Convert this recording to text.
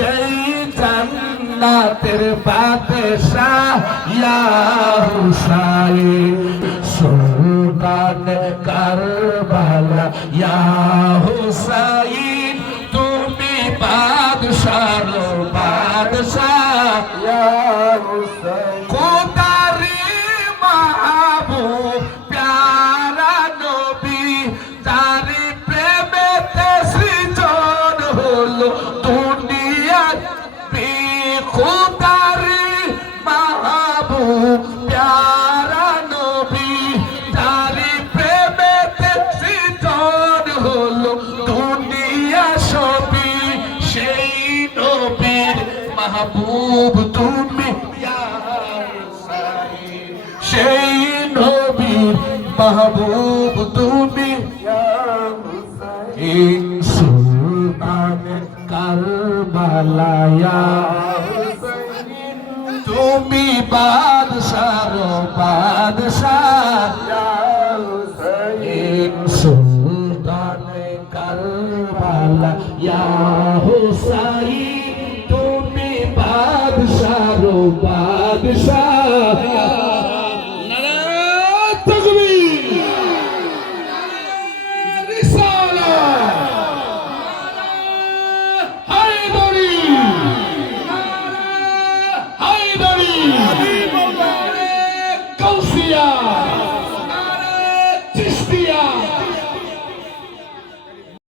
সেই জান্নাতের বাদশাহ ইয়া হুসাইন সুলতান কারবালা ইয়া হুসাইন তুমি বাদশার বাদশাহ ইয়া হুসাইন খোদারি মাহবুব প্যারা নবী তারি প্রেমেতে সৃজন হলো দুনিয়া বি খোদারি মাহবুব প্যারা নবী তারি প্রেমেতে সৃজন হলো দুনিয়া সবই সেই নবীর মাহবুব তুমি ইয়া হুসাইন সেই নবীর মাহবুব তুমি ইয়া হুসাইন সুলতান কারবালা ইয়া হুসাইন তুমি বাদশার বাদশাহ ইয়া হুসাইন সুলতান কারবালা ইয়া